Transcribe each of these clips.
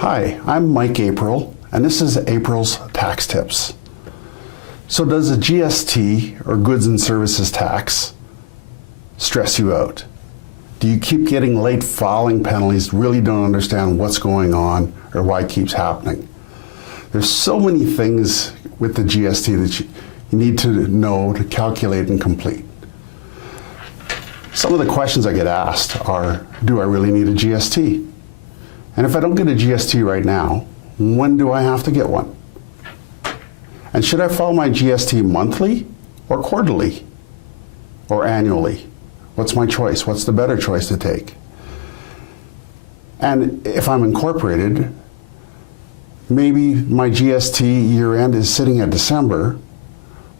Hi, I'm Mike April, and this is April's Tax Tips. So does the GST, or Goods and Services Tax, stress you out? Do you keep getting late filing penalties, really don't understand what's going on or why it keeps happening? There's so many things with the GST that you need to know to calculate and complete. Some of the questions I get asked are, do I really need a GST? And if I don't get a GST right now, when do I have to get one? And should I file my GST monthly or quarterly or annually? What's my choice? What's the better choice to take? And if I'm incorporated, maybe my GST year end is sitting at December,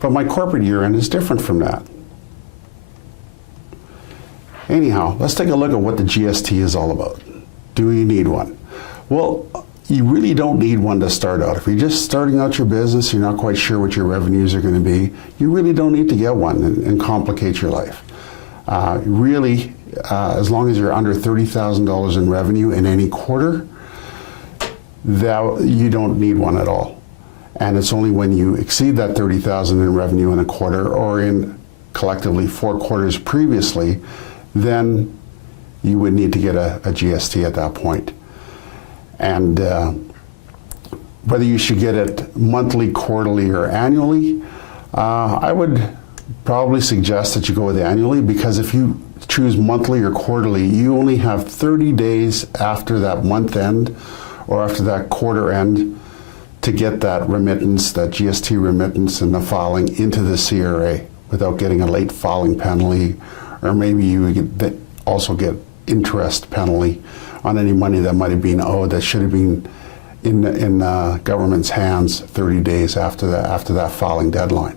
but my corporate year end is different from that. Anyhow, let's take a look at what the GST is all about. Do you need one? Well, you really don't need one to start out. If you're just starting out your business, you're not quite sure what your revenues are going to be, you really don't need to get one and complicate your life. Really, as long as you're under $30,000 in revenue in any quarter, you don't need one at all. And it's only when you exceed that $30,000 in revenue in a quarter or in collectively 4 quarters previously, then you would need to get a GST at that point. And whether you should get it monthly, quarterly, or annually, I would probably suggest that you go with annually, because if you choose monthly or quarterly, you only have 30 days after that month end or after that quarter end to get that remittance, that GST remittance and the filing into the CRA without getting a late filing penalty, or maybe you also get interest penalty on any money that might have been owed that should have been in government's hands 30 days after that filing deadline.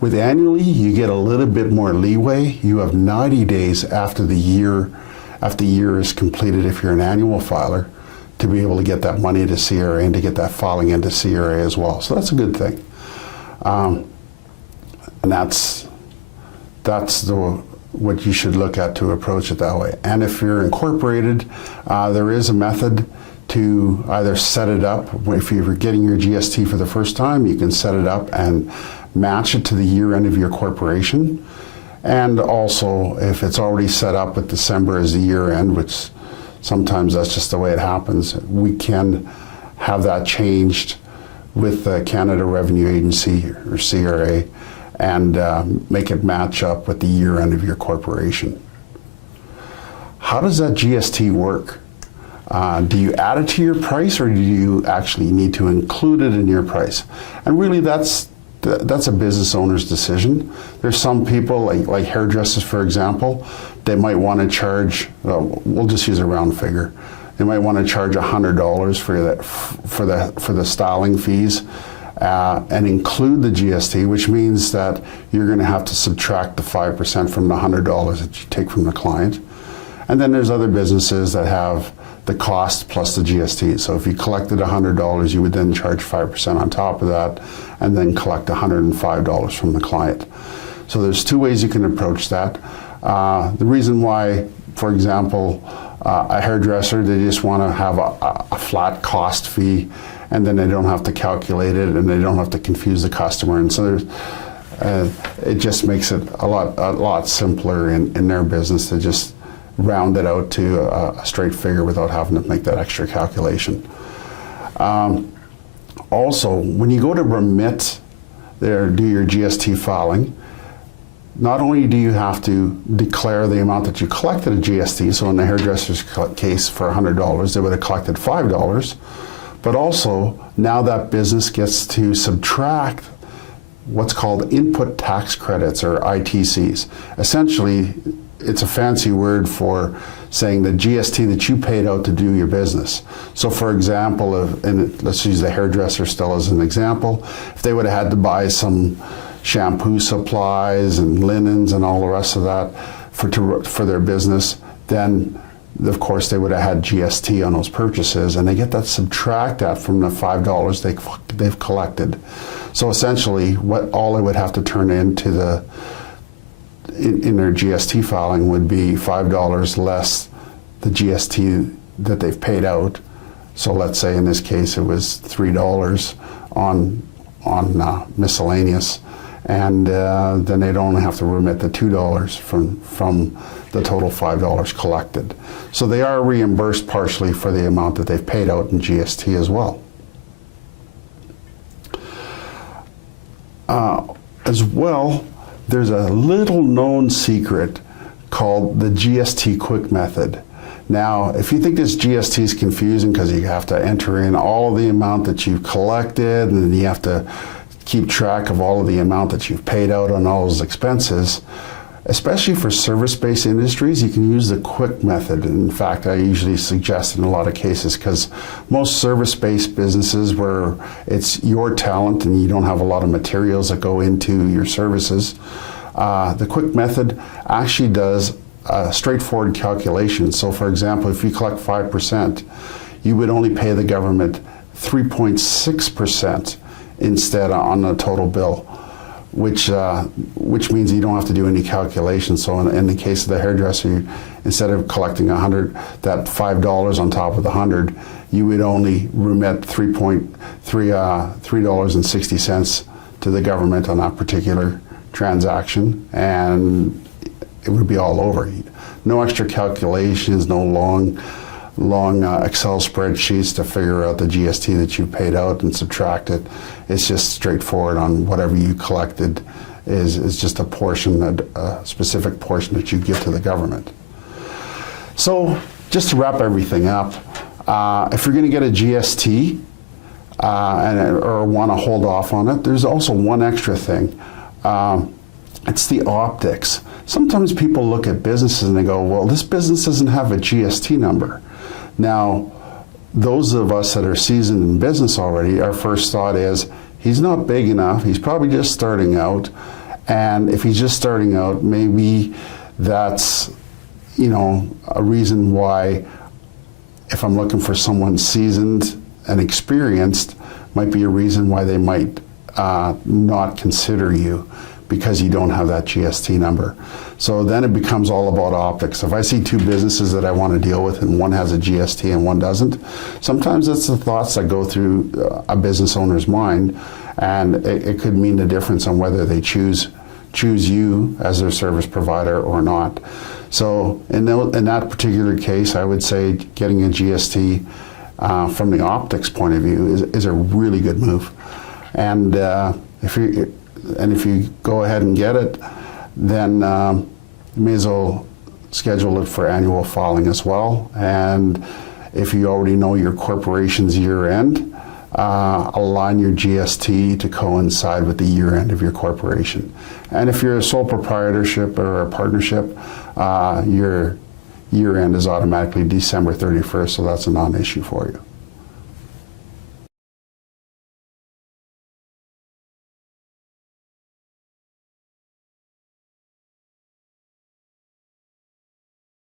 With annually, you get a little bit more leeway. You have 90 days after the year is completed if you're an annual filer to be able to get that money to CRA and to get that filing into CRA as well. So that's a good thing. And that's what you should look at to approach it that way. And if you're incorporated, there is a method to either set it up. If you're getting your GST for the first time, you can set it up and match it to the year end of your corporation. And also, if it's already set up with December as the year end, which sometimes that's just the way it happens, we can have that changed with the Canada Revenue Agency or CRA and make it match up with the year end of your corporation. How does that GST work? Do you add it to your price, or do you actually need to include it in your price? And really that's a business owner's decision. There's some people, like hairdressers for example, they might want to charge, we'll just use a round figure, they might want to charge $100 for the styling fees and include the GST, which means that you're going to have to subtract the 5% from the $100 that you take from the client. And then there's other businesses that have the cost plus the GST. So if you collected $100, you would then charge 5% on top of that and then collect $105 from the client. So there's 2 ways you can approach that. The reason why, for example, a hairdresser, they just want to have a flat cost fee, and then they don't have to calculate it and they don't have to confuse the customer. And so it just makes it a lot simpler in their business to just round it out to a straight figure without having to make that extra calculation. Also, when you go to remit or do your GST filing, not only do you have to declare the amount that you collected at GST, so in the hairdresser's case for $100, they would have collected $5, but also now that business gets to subtract what's called input tax credits, or ITCs. Essentially, it's a fancy word for saying the GST that you paid out to do your business. So for example, and let's use the hairdresser still as an example, if they would have had to buy some shampoo supplies and linens and all the rest of that for their business, then of course they would have had GST on those purchases, and they get that, subtract that from the $5 they've collected. So essentially, all they would have to turn into in their GST filing would be $5 less the GST that they've paid out So let's say in this case it was $3 on miscellaneous, and then they'd only have to remit the $2 from the total $5 collected. So they are reimbursed partially for the amount that they've paid out in GST as well. As well, there's a little known secret called the GST Quick Method. Now, if you think this GST is confusing because you have to enter in all of the amount that you've collected, and then you have to keep track of all of the amount that you've paid out on all those expenses, especially for service-based industries, you can use the Quick Method. In fact, I usually suggest in a lot of cases, because most service-based businesses where it's your talent and you don't have a lot of materials that go into your services, the Quick Method actually does a straightforward calculation. So for example, if you collect 5%, you would only pay the government 3.6% instead on the total bill, which means you don't have to do any calculations. So in the case of the hairdresser, instead of collecting that $5 on top of the 100, you would only remit $3.60 to the government on that particular transaction, and it would be all over. No extra calculations, no long Excel spreadsheets to figure out the GST that you paid out and subtract it. It's just straightforward on whatever you collected is just a portion, a specific portion that you give to the government. So just to wrap everything up, if you're going to get a GST or want to hold off on it, there's also one extra thing. It's the optics. Sometimes people look at businesses and they go, well, this business doesn't have a GST number. Now, those of us that are seasoned in business already, our first thought is, he's not big enough, he's probably just starting out, and if he's just starting out, maybe that's, a reason why, if I'm looking for someone seasoned and experienced, might be a reason why they might not consider you, because you don't have that GST number. So then it becomes all about optics. If I see two businesses that I want to deal with and one has a GST and one doesn't, sometimes it's the thoughts that go through a business owner's mind, and it could mean the difference on whether they choose you as their service provider or not. So in that particular case, I would say getting a GST from the optics point of view is a really good move. And if you go ahead and get it, then you may as well schedule it for annual filing as well. And if you already know your corporation's year end, align your GST to coincide with the year end of your corporation. And if you're a sole proprietorship or a partnership, your year end is automatically December 31st, so that's a non-issue for you.